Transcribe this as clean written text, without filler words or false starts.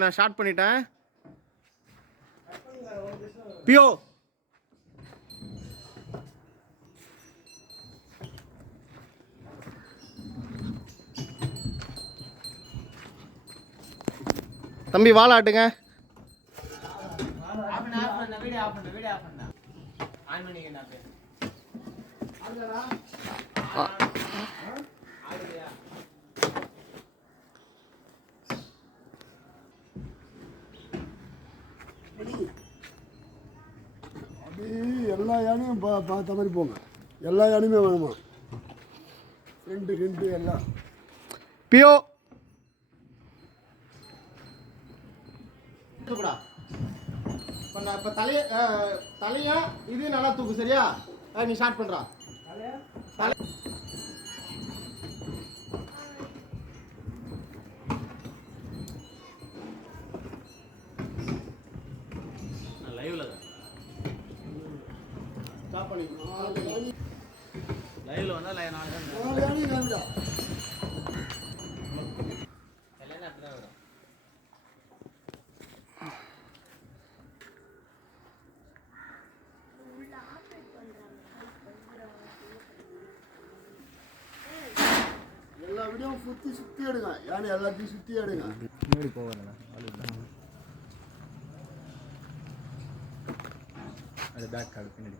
நான் ஸ்டார்ட் பண்ணிட்டேன். பியோ தம்பி வாழாட்டுங்க. எல்லா யானையும் பார்த்த மாதிரி போங்க. எல்லா யானையுமே வேணுமா? ரெண்டு எல்லாம் பியோ இப்போ தலையா இது நல்லா தூக்கு. சரியா? நீ ஸ்டார்ட் பண்றா. லைவ்ல ஸ்டாப் பண்ணி லைவ்ல வந்தா நாலு யானை காமிடா. எல்லாம் அப்படிதான் வரும். எல்லா வீடியோவும் சுற்றி எடுங்க. யானை எல்லாத்தையும் சுற்றி எடுங்க. முன்னாடி போவாங்க அது பேக் கார்டு பின்னாடி.